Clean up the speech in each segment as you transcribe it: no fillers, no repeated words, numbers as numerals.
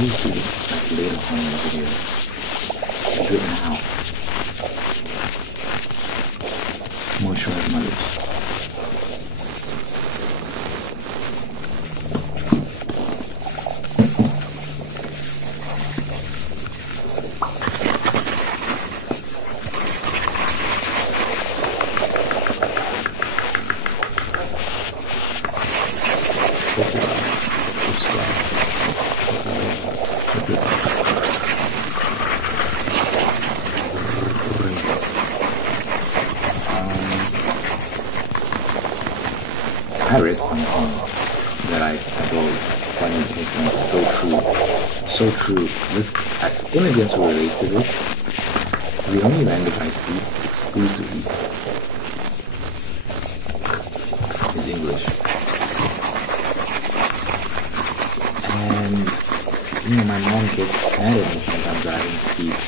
always do this like later on in the video. Do it now. Moisturize my lips. I read something that I thought was quite interesting. It's so true. So true. Immigrants will relate to this. The only language I speak exclusively is English. And, my mom gets mad at me sometimes that I don't speak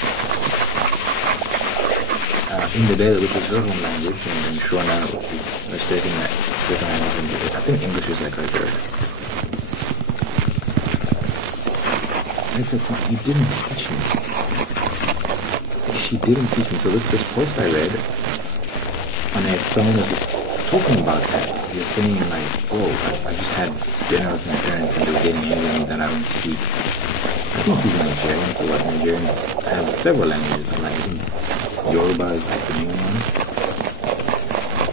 Indebele, which is her home language, and Shona, which is her second language. I think English is like her third. And it's like, you didn't teach me. She didn't teach me. So this post I read, on it, someone was just talking about that. You're saying like, oh, I just had dinner with my parents and they were getting angry at me that I don't speak. I think these Nigerians, a lot of Nigerians have several languages. Like, I think Yoruba is like the main one.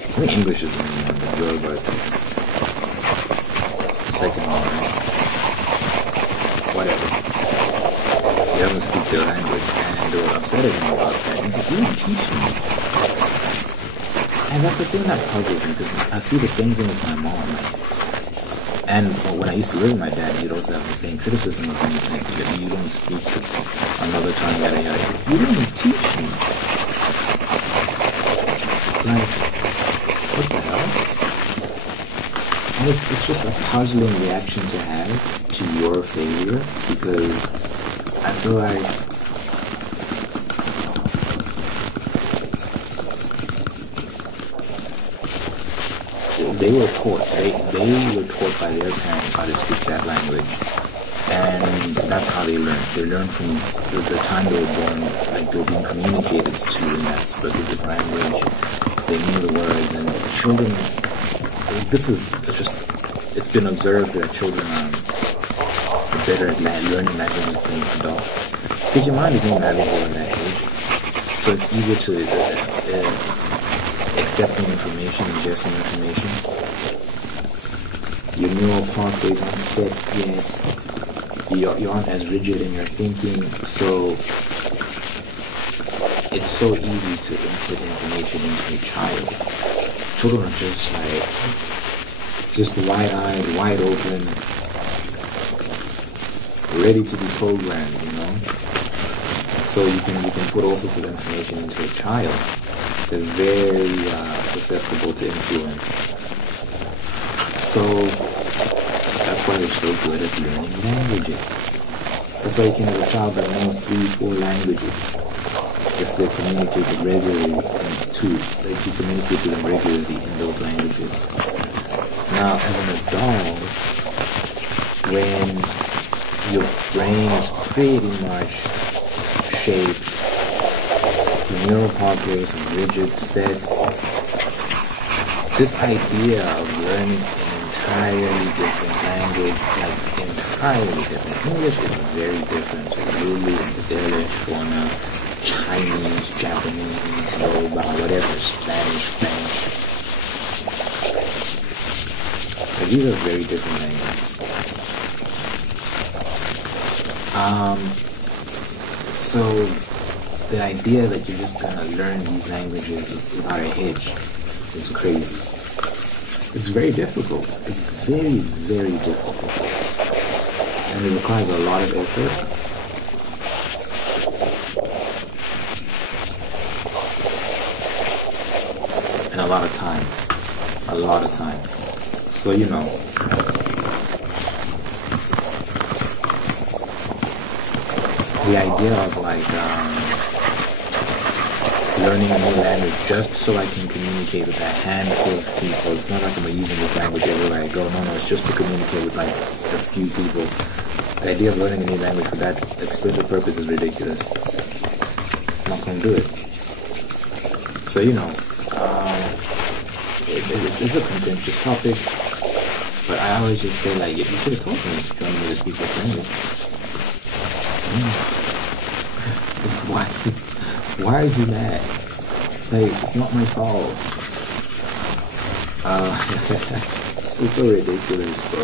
I think English is the main one, but Yoruba is like the second one, right? Whatever. They don't speak their language, and they were upset at him about that. And he's like, you didn't teach me. And that's the thing that puzzles me, because I see the same thing with my mom. And when I used to live with my dad, he'd also have the same criticism of me. He's like, you don't speak another tongue, yada yada. He's like, you didn't teach me. Like, what the hell? And it's just a puzzling reaction to have to your failure, because I feel like they were taught by their parents how to speak that language, and that's how they learned. They learned from the time they were born, like they were being communicated to in that specific language. They knew the words, and children, it's been observed that children are better at learning languages than adults. Because your mind is not navigable in that age, so it's easier to accepting information, ingesting information. Your neural pathways aren't set yet. You aren't as rigid in your thinking, so it's so easy to input information into a child. Children are just wide-eyed, wide open, ready to be programmed, So you can put all sorts of information into a child. They're very susceptible to influence. So that's why they're so good at learning languages. That's why you can have a child that knows 3-4 languages if they communicate regularly if you communicate to them regularly in those languages. Now, as an adult, when your brain is pretty much shaped, your neural pathways are rigid, set, this idea of learning an entirely different language, entirely different. English is very different to Zulu, Indebele, Shona, Chinese, Japanese, Yoruba, whatever, Spanish. These are very different languages. So the idea that you're just gonna learn these languages without a hitch is crazy. It's very difficult. It's very, very difficult. And it requires a lot of effort. And a lot of time. So, the idea of learning a new language just so I can communicate with a handful of people. It's not like I'm using this language everywhere I go. No, it's just to communicate with a few people. The idea of learning a new language for that explicit purpose is ridiculous. I'm not going to do it. So, it's a contentious topic, but I always just say, like, if you could have told me if you wanted me to speak this language. Why are you mad? Like, it's not my fault. It's so ridiculous, bro.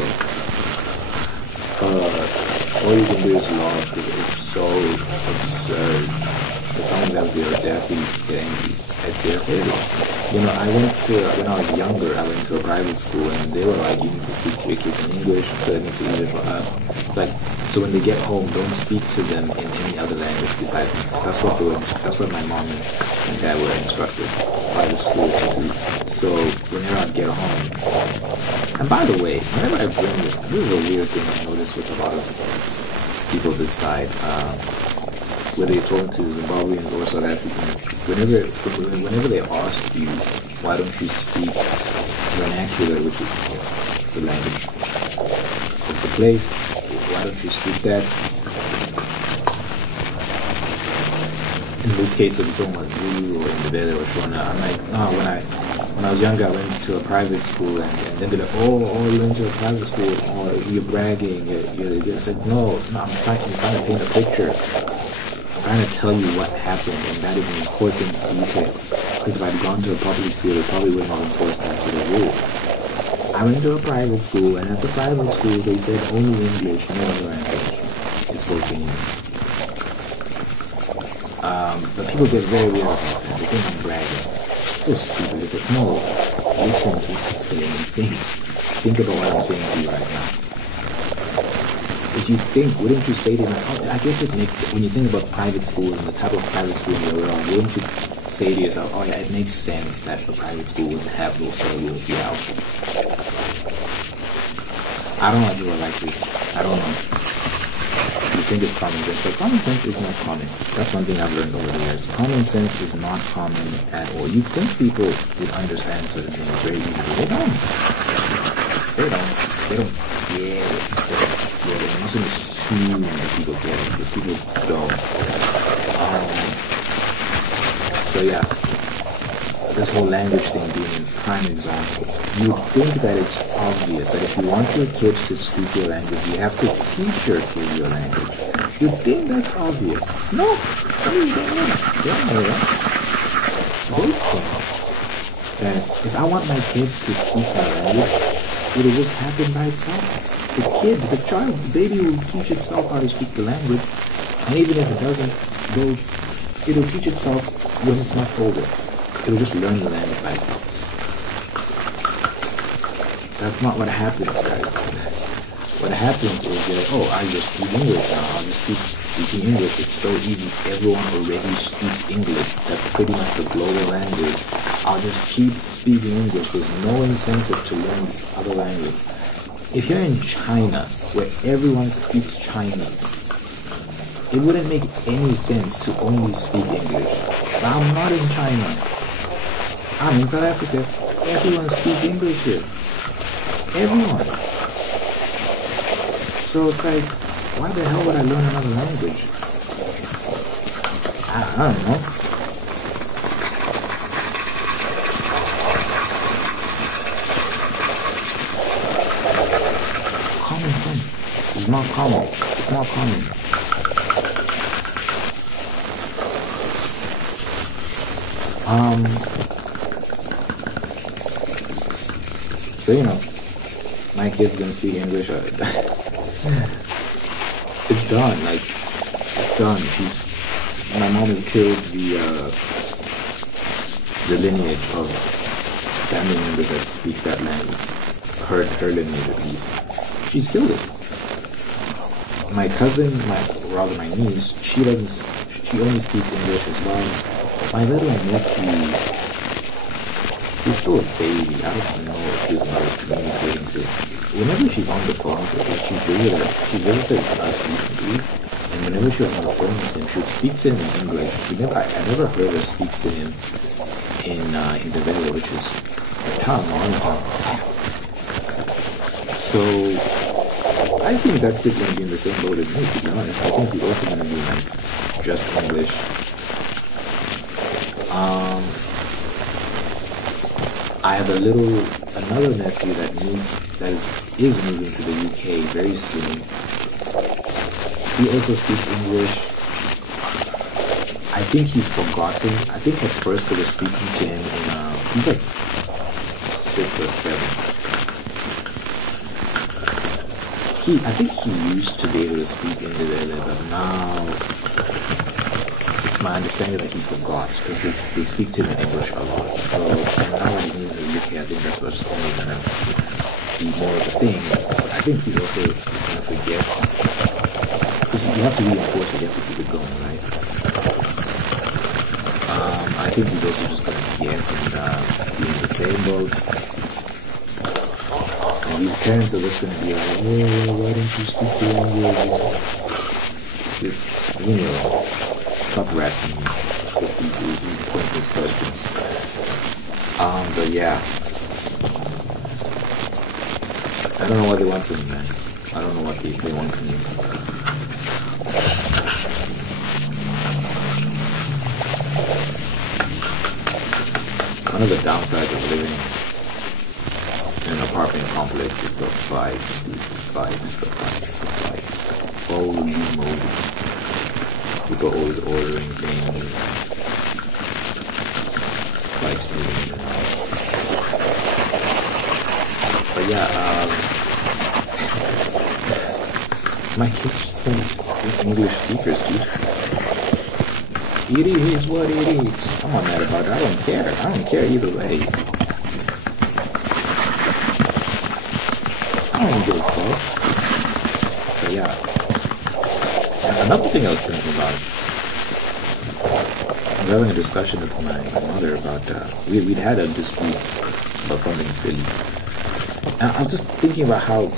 All you can do is laugh because it's so absurd. But someone have the audacity to get angry at their failure. When I was younger, I went to a private school and they were like, you need to speak to your kids in English, so it makes it easier for us. Like, so when they get home, don't speak to them in any other language besides me. That's what my mom and dad were instructed by the school to do. So whenever I'd get home, and by the way, whenever I bring this is a weird thing I notice with a lot of people this side, whether you're talking to Zimbabweans or South Africans, whenever they ask you, why don't you speak vernacular, which is the language of the place, why don't you speak that? In this case, if you're talking about Zulu or Ndebele or Shona, I'm like, no, when I was younger, I went to a private school, and then they're like, oh, you went to a private school, oh, you're bragging, you're just like, no, I'm trying to paint a picture. I'm trying to tell you what happened, and that is an important detail. Because if I'd gone to a public school, they probably wouldn't have enforced that sort of rule. I went to a private school, and at the private school, they said only English, no other language is spoken in. But people get very weird about that. They think I'm bragging. It's so stupid. It's like, no, listen to what I'm saying. Think about what I'm saying to you right now. If you think, wouldn't you say to them, oh, I guess it makes, when you think about private schools and the type of private school you're around, wouldn't you say to yourself, oh yeah, it makes sense that the private school would have those sort of rules? Yeah, okay. I don't know if people like this. I don't know. You think it's common sense, but common sense is not common. That's one thing I've learned over the years. Common sense is not common at all. You think people would understand certain things very easily. They don't. They don't get it. You mustn't assume that people get it, because people don't. So yeah, this whole language thing being a prime example. You think that it's obvious that if you want your kids to speak your language, you have to teach your kids your language. You think that's obvious. No, they don't know that. They think that if I want my kids to speak my language, it'll just happen by itself. The child, the baby will teach itself how to speak the language, and even if it doesn't, it'll teach itself when it's much older. It'll just learn the language by itself. That's not what happens, guys. What happens is that, oh, I just speak English now. I'll just keep speaking English. It's so easy. Everyone already speaks English. That's pretty much the global language. I'll just keep speaking English. There's no incentive to learn this other language. If you're in China, where everyone speaks Chinese, it wouldn't make any sense to only speak English. But I'm not in China. I'm in South Africa. Everyone speaks English here. Everyone. So it's like, why the hell would I learn another language? I don't know. Common sense is not common. It's not common. So my kids don't speak English. It's done. Like, it's done. My mom has killed the lineage of family members that speak that language. Her lineage at least. She's killed it. My cousin, my niece, she only speaks English as well. My little nephew, he's still a baby. I don't know if his mother's communicating to. Whenever she's on the phone with him, she visited us recently, and whenever she was on the phone with him, she would speak to him in English. I never heard her speak to him in Ndebele, which is how long. So I think that kid's gonna be in the same boat as me, to be honest. I think he's also gonna be like just English. I have another nephew that is moving to the UK very soon. He also speaks English. I think he's forgotten. I think at first they were speaking to him in, he's like 6 or 7. I think he used to be able to speak English, but now it's my understanding that he forgot because they speak to him in English a lot. So now when he moves to the UK, I think that's what's only gonna be more of a thing. I think he's also gonna forget because you have to reinforce it, you have to keep it going, right? I think he's also just gonna forget and be in the same boat. And these parents are just gonna be like, oh, why don't you speak the language? You know, stop harassing me with these pointless questions. But yeah. I don't know what they want from me, man. I don't know what they want from me. One of the downsides of living in an apartment complex is the fights, dude. The fights. Holy moly. People always ordering things. Fights moving in and out. But yeah, my kids just don't speak English speakers, dude. It is what it is. I'm not mad about it. I don't care. I don't care either way. I don't give a fuck. But yeah. And another thing I was thinking about, I was having a discussion with my mother about, we'd had a dispute about something silly. And I was just thinking about how,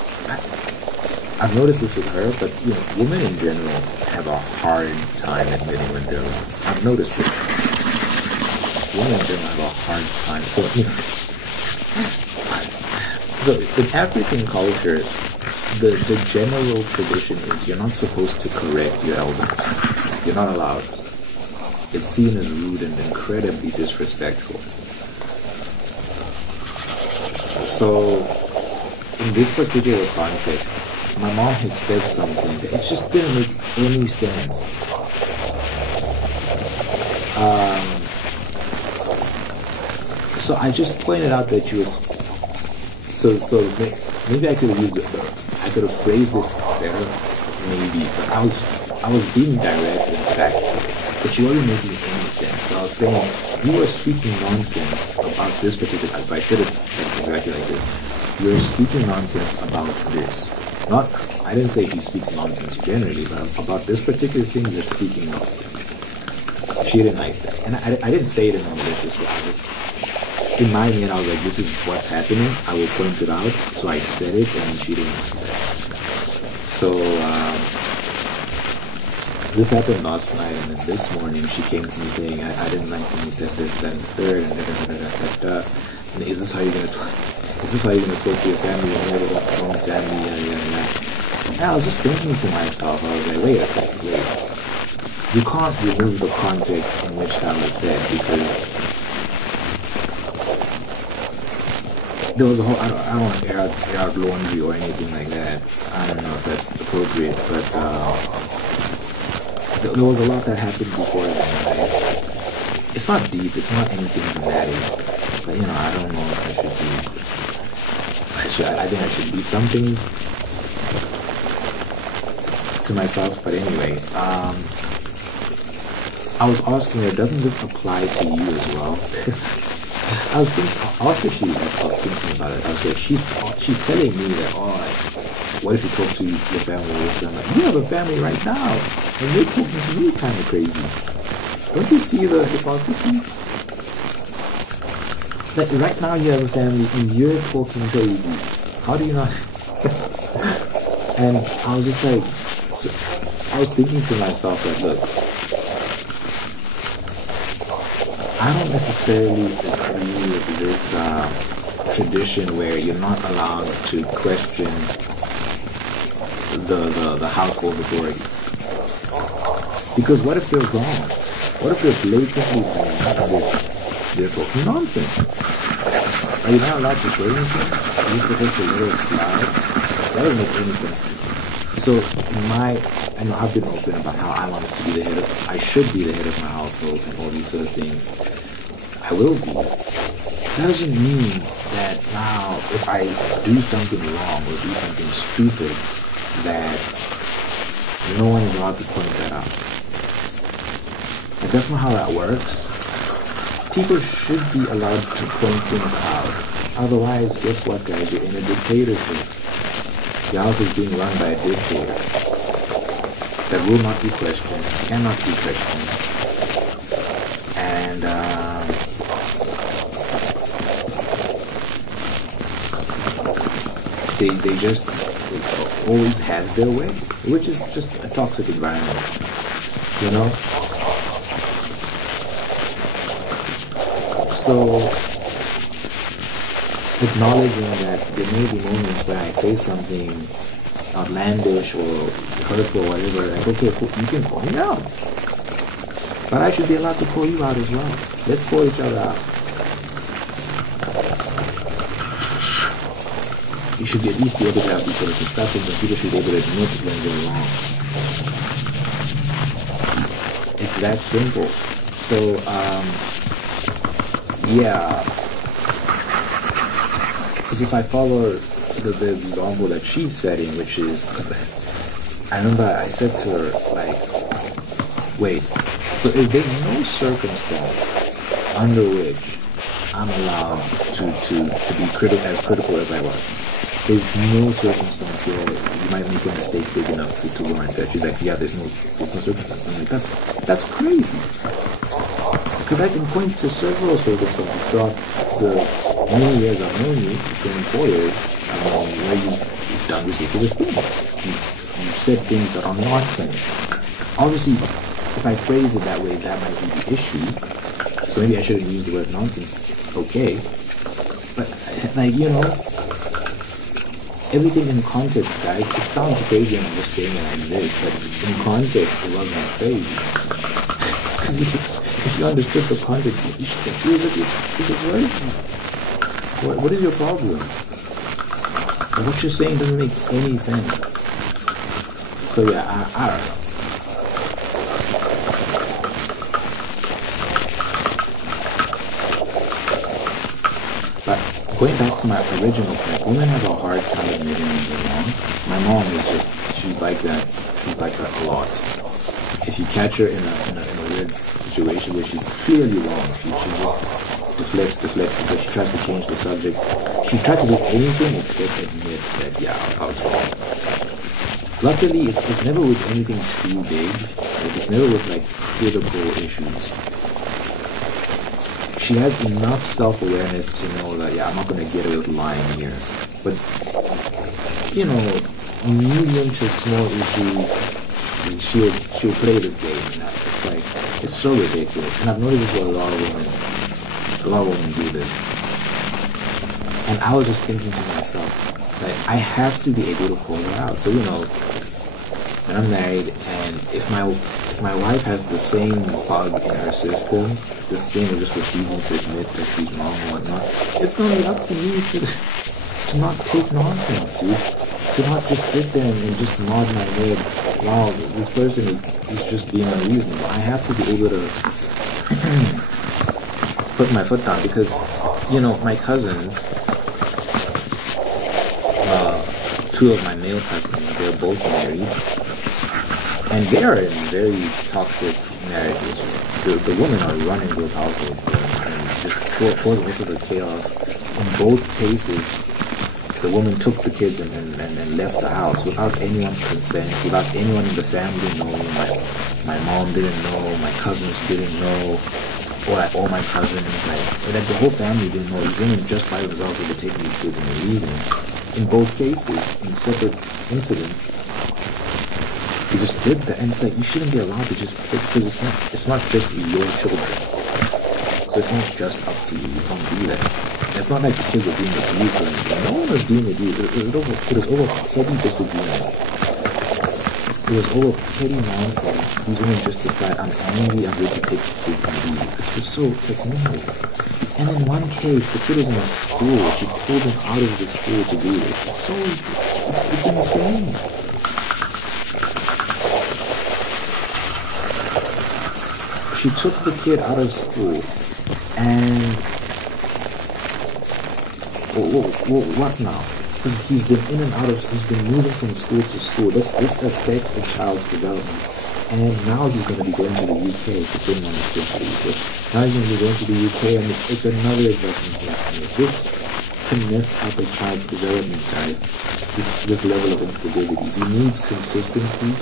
I've noticed this with her, but you know, women in general have a hard time admitting when they're wrong. I've noticed this. Women in general have a hard time. So, you know, so in African culture, the general tradition is you're not supposed to correct your elders. You're not allowed. It's seen as rude and incredibly disrespectful. So, in this particular context, my mom had said something that it just didn't make any sense. So I just pointed out that she was. So maybe I could have used it. I could have phrased it better, maybe. But I was being direct, in fact. But she wasn't making any sense. So I was saying you are speaking nonsense about this particular. So I said it exactly like this. You're speaking nonsense about this. Not, I didn't say he speaks nonsense generally, but about this particular thing, you're speaking nonsense. She didn't like that. And I didn't say it in a malicious way. I was, in my head, I was like, this is what's happening. I will point it out. So I said it, and she didn't like that. So, this happened last night, and then this morning, she came to me saying, I didn't like when you said this, that, and third, and da-da-da-da-da-da. And is this how you're going to talk? Is this how you're going to talk to your family and never let your own family? And I was just thinking to myself, I was like, wait a second, wait. You can't remove the context in which that was said because there was a whole, I don't want to air out laundry or anything like that. I don't know if that's appropriate, but there was a lot that happened before that, right? It's not deep, it's not anything dramatic, but you know, I don't know if I should be. I think I should do something to myself, but anyway, I was asking her, doesn't this apply to you as well? I was thinking, after I was thinking about it, I was like, she's telling me that, what if you talk to your family this? I'm like, you have a family right now, and you're talking to me kind of crazy. Don't you see the hypocrisy? Like, right now you have a family, and you're talking crazy. How do you not? And I was just like, so I was thinking to myself that, look, I don't necessarily agree with this tradition where you're not allowed to question the household authority. Because what if they're wrong? What if they're blatantly wrong and they're talking nonsense? Are you not allowed to say anything? You're supposed to let it slide? That doesn't make any sense to me. So I know I've been open about how I want to be the head of, I should be the head of my household and all these sort of things. I will be. That doesn't mean that now if I do something wrong or do something stupid, that no one is allowed to point that out. Like, that's not how that works. People should be allowed to point things out. Otherwise, guess what, guys? You're in a dictatorship. The house is being run by a dictator that will not be questioned, cannot be questioned, and they just always have their way, which is just a toxic environment, you know? So, acknowledging that there may be moments where I say something outlandish or hurtful or whatever, like, okay, cool, you can call me out. But I should be allowed to call you out as well. Let's call each other out. You should at least be able to have these sort of discussions, and people should be able to admit when they're wrong. It's that simple. So, yeah. Because if I follow the example that she's setting, which is, I remember I said to her, like, wait, so is there no circumstance under which I'm allowed to be as critical as I was? There's no circumstance where you might make a mistake big enough to warrant that. She's like, yeah, there's no circumstance. I'm like, that's crazy. Because I can point to several circumstances throughout the many years I've known you, 24 years, where you've done ridiculous things. You've said things that are nonsense. Obviously, if I phrase it that way, that might be the issue. So maybe I shouldn't use the word nonsense. Okay. But, like, you know, everything in context, guys. It sounds crazy when I'm just saying it like this, but in context, it wasn't crazy. Because if you understood the context, you should feel that it's working. What is your problem? What you're saying doesn't make any sense. So yeah, I don't know. But going back to my original point, women have a hard time admitting when they're wrong. My mom is just, she's like that. She's like that a lot. If you catch her in a weird situation where she's clearly wrong, she just deflects, she tries to change the subject. She tries to do anything except admit that, yeah, I was wrong. Luckily, it's never with anything too big. Like, it's never with, like, critical issues. She has enough self-awareness to know that, yeah, I'm not going to get away with lying here. But, you know, medium to small issues, she'll play this game. And it's like, it's so ridiculous. And I've noticed this with a lot of women do this. And I was just thinking to myself, like, I have to be able to call her out. So, you know, when I'm married, and if my wife has the same bug in her system, this thing of just refusing to admit that she's wrong and whatnot, it's gonna be up to me to not take nonsense, dude. To not just sit there and just nod my head, wow, this person is just being unreasonable. I have to be able to put my foot down, because, you know, my cousins, two of my male cousins, they're both married, and they are in very toxic marriages. The women are running those households and just causing all sorts of chaos. In both cases, the woman took the kids and left the house without anyone's consent, without anyone in the family knowing. My mom didn't know, my cousins didn't know, or like all my cousins, like the whole family didn't know. These women just by themselves were taking these kids and they're leaving. In both cases, in separate incidents, you just did that, and it's like, you shouldn't be allowed to just pick, because it's not just your children. So it's not just up to you. You can't do that. It's not like the kids were being abused or anything. No one was being abused. It was over petty disagreements. It was all petty nonsense. These women just decide, I'm angry, I'm going to take the kid from you. It's like, no. And in one case, the kid was in a school. She pulled him out of the school to do this. It's insane. She took the kid out of school and what now? Because he's been moving from school to school. This affects the child's development. And now he's going to be going to the UK. It's the same one that's going to the UK. Now he's going to be going to the UK, and it's another adjustment he has to make. This can mess up a child's development, guys. This level of instability. He needs consistency.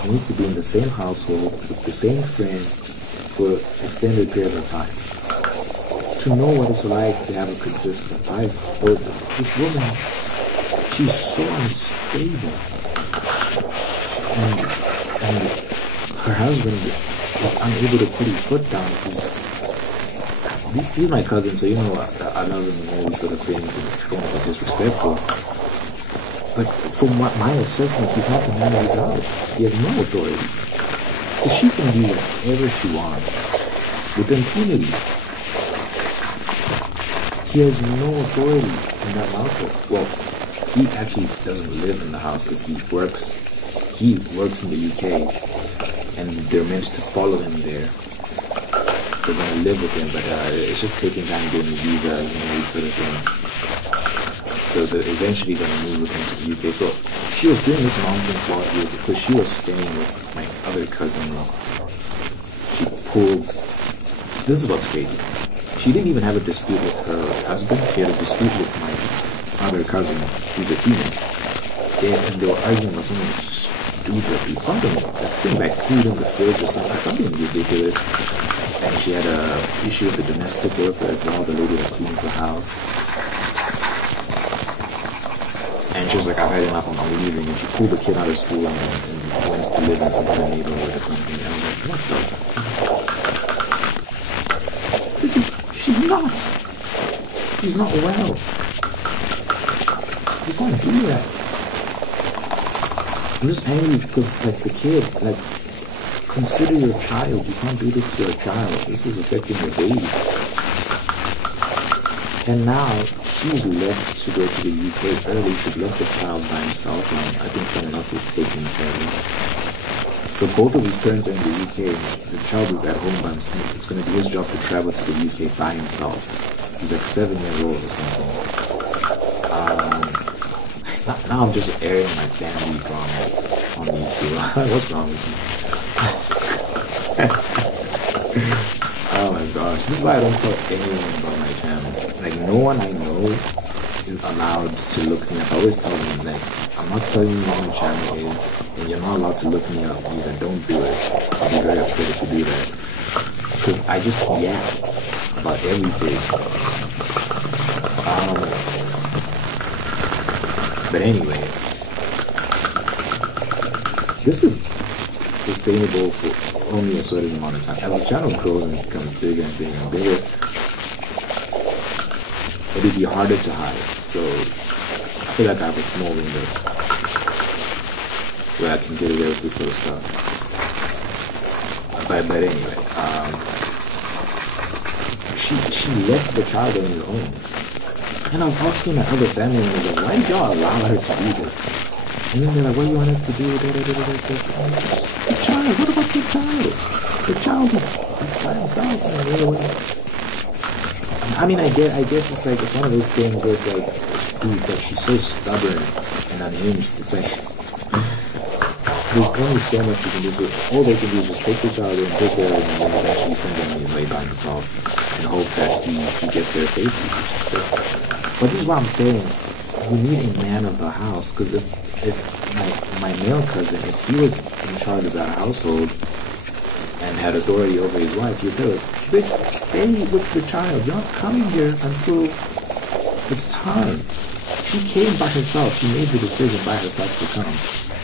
He needs to be in the same household with the same friends for extended periods of time. To know what it's like to have a consistent life. But this woman, she's so unstable. And her husband was unable to put his foot down because he's my cousin, so you know I love him and all these sort of things, and I don't want to be disrespectful. But from my assessment, he's not the man of his house. He has no authority. Because she can do whatever she wants with impunity. He has no authority in that household. Well, he actually doesn't live in the house because he works in the UK, and they're meant to follow him there. They're going to live with him, but it's just taking time getting the visa and these sort of things. So they're eventually going to move with him to the UK. So she was doing this nonsense while because she was staying with my other cousin. She pulled. This is what's crazy. She didn't even have a dispute with her husband. She had a dispute with my other cousin, who's a female. And they were arguing about something stupid. Something like food in the fridge or something ridiculous. And she had an issue with the domestic worker as well, the lady that cleans the house. And she was like, I've had enough, I'm leaving. And she pulled the kid out of school and went to live in some other neighborhood or something. And I was like, what the? She's nuts. She's not well. You can't do that. I'm just angry because, like, the kid, like, consider your child. You can't do this to your child. This is affecting your baby. And now she's left to go to the UK early. She's left the child by himself, and I think someone else is taking care of him. So both of his parents are in the UK. The child is at home by himself. It's going to be his job to travel to the UK by himself. He's like 7 years old or something. Now I'm just airing my family drama on YouTube. What's wrong with me? Oh my gosh. This is why I don't tell anyone about my channel. Like, no one I know is allowed to look me up. I always tell them, like, I'm not telling you what my channel is, and you're not allowed to look me up either. Don't do it. I'll be very upset if you do that. Because I just yap about everything. But anyway, this is sustainable for only a certain amount of time. As the channel grows and becomes bigger and bigger and bigger, it'll be harder to hide. So I feel like I have a small window where I can get away with this sort of stuff. But anyway, she left the child on her own. And I was asking my other family members, like, why did y'all allow her to do this? And then they're like, what do you want us to do? The child, what about the child? The child is by himself. I mean, I guess it's like, it's one of those things where it's like, dude, like, she's so stubborn and unhinged. It's like, there's only so much you can do. So all they can do is just take the child and take care of him, and then eventually send him on his way by himself and hope that he gets there safely. But this is what I'm saying. You need a man of the house, because if my male cousin, if he was in charge of that household and had authority over his wife, you'd tell her, bitch, stay with the child. You're not coming here until it's time. She came by herself. She made the decision by herself to come.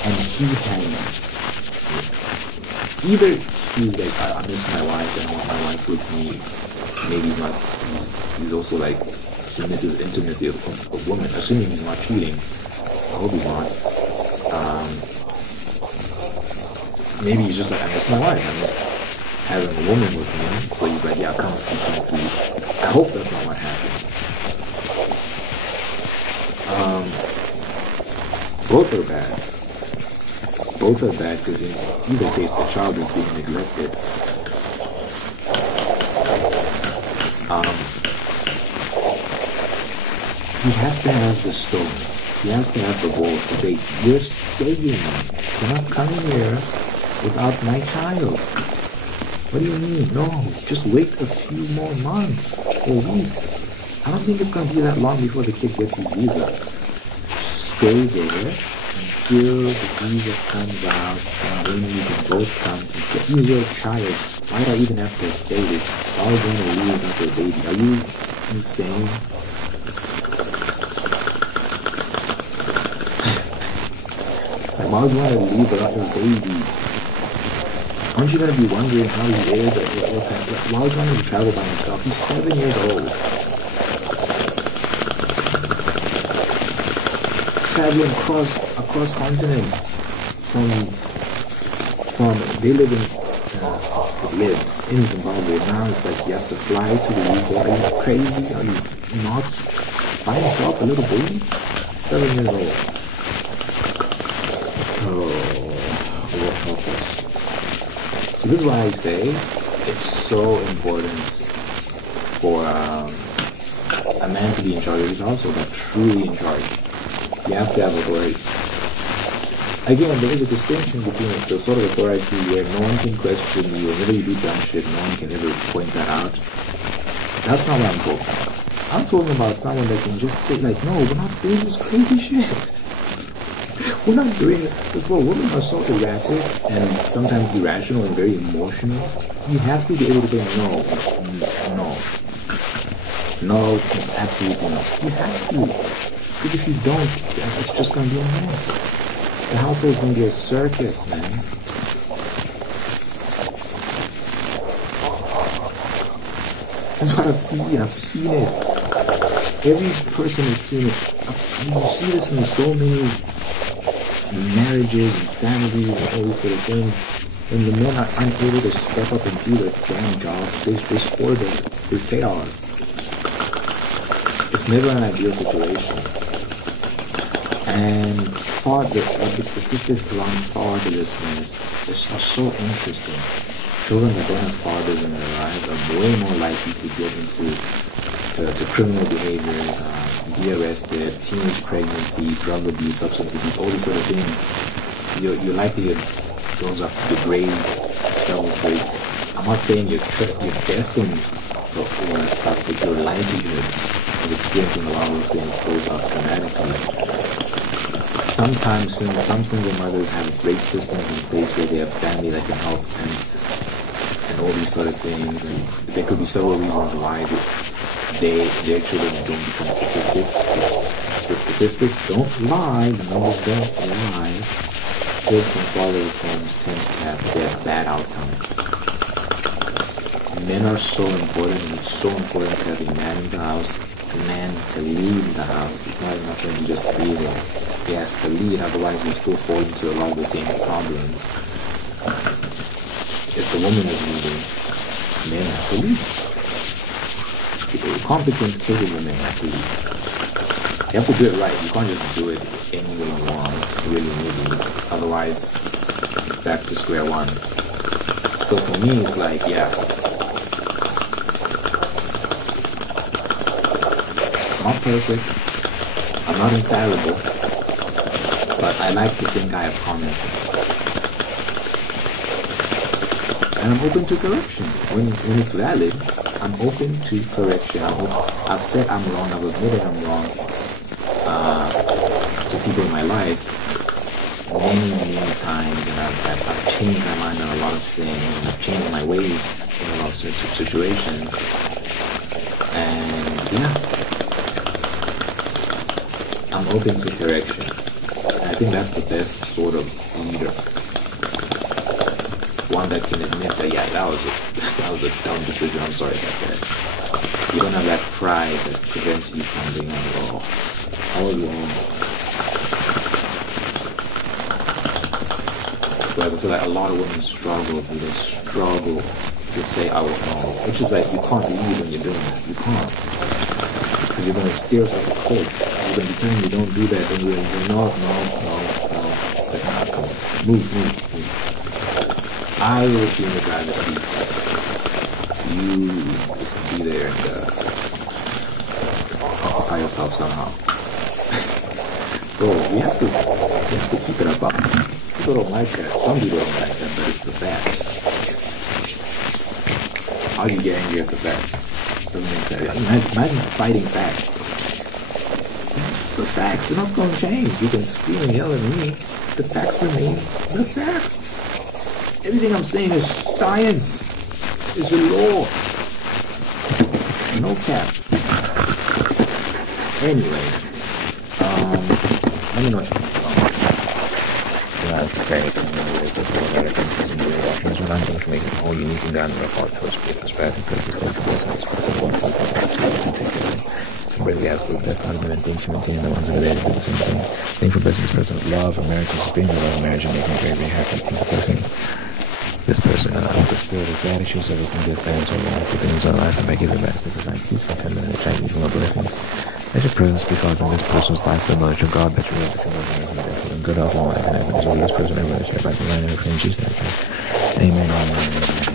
And he had either he's like, I miss my wife and I want my wife with me. Maybe he's also like, he misses intimacy of a woman, assuming he's not cheating. I hope he's not. maybe he's just like, I miss my wife, I miss having a woman with me. So he's like, yeah, come for you. I hope that's not what happened. Both are bad. Both are bad because in either case the child is being neglected. He has to have the stone. He has to have the balls to say, you're staying. You're not coming here without my child. What do you mean? No, just wait a few more months or weeks. I don't think it's going to be that long before the kid gets his visa. Stay there until the visa comes out and then you can both come together. He's your child. Why do I even have to say this? Why are you going to leave without your baby? Are you insane? Why would you want to leave without your baby? Aren't you going to be wondering how he is or what's happening? Why would you want him to travel by himself? He's 7 years old. Traveling across continents from they lived in Zimbabwe. Now it's like he has to fly to the UK. Are you crazy? Are you nuts? By himself, a little baby? 7 years old. Oh, Lord help us. So this is why I say it's so important for a man to be in charge of his household, but truly in charge. You have to have authority. Again, there is a distinction between the sort of authority where no one can question you, whenever you do dumb shit, no one can ever point that out. That's not what I'm talking about. I'm talking about someone that can just say, like, no, we're not doing this crazy shit. We're not doing it. Well, women are so erratic and sometimes irrational and very emotional. You have to be able to say no, absolutely no. You have to. Because if you don't, it's just going to be a mess. The household's going to be a circus, man. That's what I've seen. I've seen it. Every person has seen it. You see this in so many marriages and families and all these sort of things. When the men are unable to step up and do their damn jobs, there's order, there's chaos. It's never an ideal situation. And the statistics around fatherlessness are so interesting. Children that don't have fathers in their lives are way more likely to get into criminal behaviors, be arrested, teenage pregnancy, drug abuse, substance abuse, all these sort of things. You're likely to goes up the grades, double grade. I'm not saying you're destined for stuff, but your livelihood of experiencing a lot of those things goes up dramatically. Sometimes some single mothers have great systems in place where they have family that can help and all these sort of things, and there could be several reasons why their children don't become statistics. The statistics don't lie, the numbers don't lie. Kids from fatherless homes tend to have bad outcomes. Men are so important, and it's so important to have a man in the house, a man to lead the house. It's not enough for him to just be there. He has to lead, otherwise we still fall into a lot of the same problems. If the woman is leading, men have to lead. Competent, capable men have to lead. You have to do it right. You can't just do it any way you want, really. Otherwise, back to square one. So for me, it's like, yeah, I'm not perfect. I'm not infallible. But I like to think I have common sense. And I'm open to correction. When it's valid, I'm open to correction. I've said I'm wrong. I've admitted I'm wrong to people in my life many times, and I've changed my mind on a lot of things, and I've changed my ways in a lot of situations. And yeah, I'm open to correction. And I think that's the best sort of leader. One that can admit that, yeah, that was a dumb decision. I'm sorry about that. You don't have that pride that prevents you from being like, oh, I was wrong. because I feel like a lot of women struggle, and they struggle to say I will know, which is like you can't lead when you're doing it. You can't, because you're gonna steer us off a cliff. You're gonna be telling you don't do that, don't do that. No. It's like, nah, come on, move. I will see in the driver's seats. You just be there and occupy yourself somehow. Bro, we have to keep it up. People don't like that. Some people don't like that, but it's the facts. How do you get angry at the facts? Doesn't make sense. Imagine fighting facts. It's the facts. They're not going to change. You can scream and yell at me. The facts remain the facts. Everything I'm saying is science. It's a law. No cap. Anyway, let me know what you think about this. That's great. That's what I'm going to make a whole unique and down to the heart to its perspective, because it's like the most unexpected one for really absolute best out of an thing maintaining the ones that are there to do the same thing. Thankful blessing this person with love and marriage and sustainable love and marriage and making me very, very happy. Thankful blessing this person with the spirit of gratitude so we can give thanks over all things in life and make it the best. This is like peace, contentment, and thank you for my blessings. Let your presence be felt in this person's life so much, of God, that you will become a good health, all life and happiness over this person, everyone, that you're about to learn everything in Jesus' name. Amen.